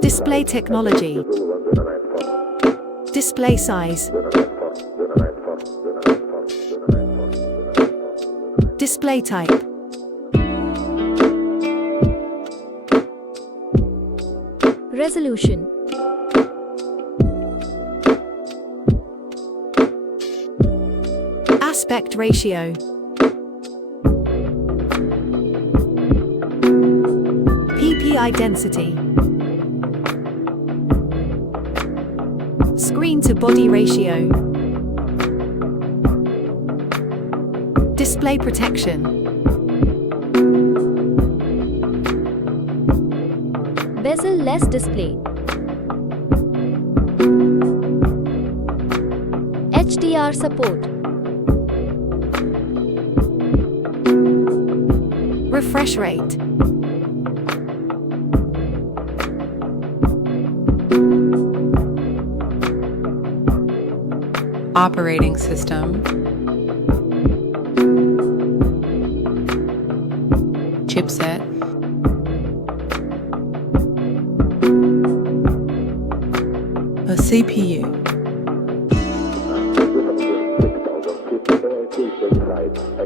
Display technology. Display size. Display type. Resolution. Aspect ratio. PPI density. Screen to body ratio. Display protection. Bezel-less display. HDR support. Refresh rate. Operating system. Chipset. A CPU.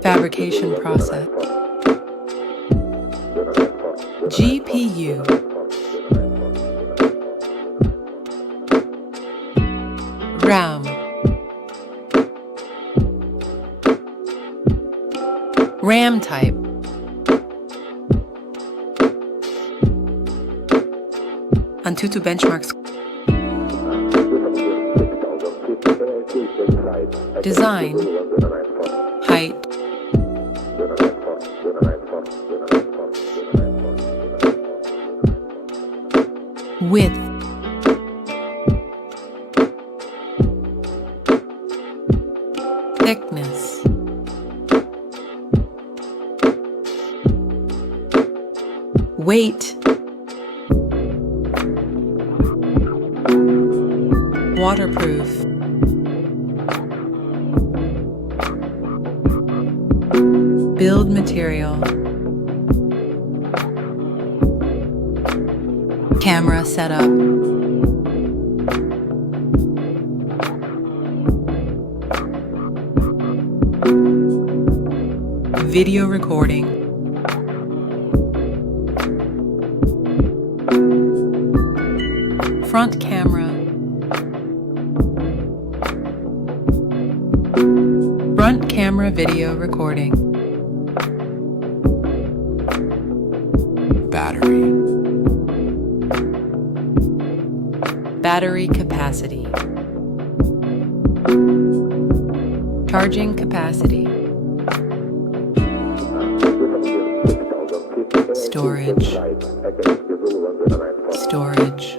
Fabrication process. GPU. RAM. RAM type. AnTuTu benchmarks. Design. Height. Width. Thickness. Weight. Waterproof. Build material. Camera setup. Video recording. Front camera. Front camera video recording. Battery. Battery capacity. Charging capacity. Storage. Storage.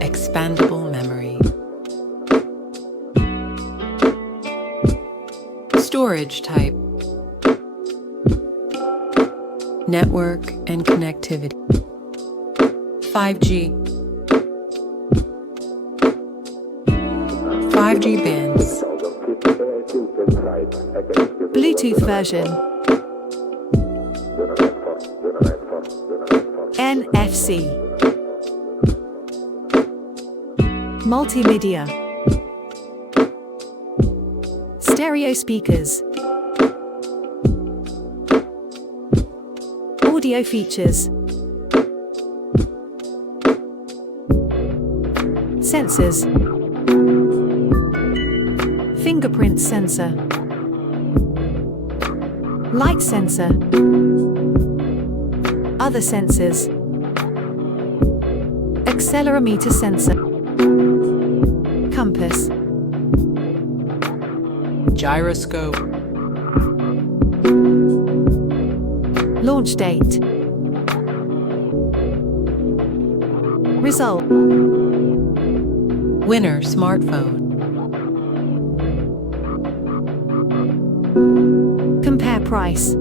Expandable memory. Storage type. Network and connectivity. 5G. 5G bands. Bluetooth version. NFC. Multimedia. Stereo speakers. Audio features. Sensors. Fingerprint sensor. Light sensor. Other sensors. Accelerometer sensor. Compass. Gyroscope. Launch date. Result. Winner smartphone. Compare price.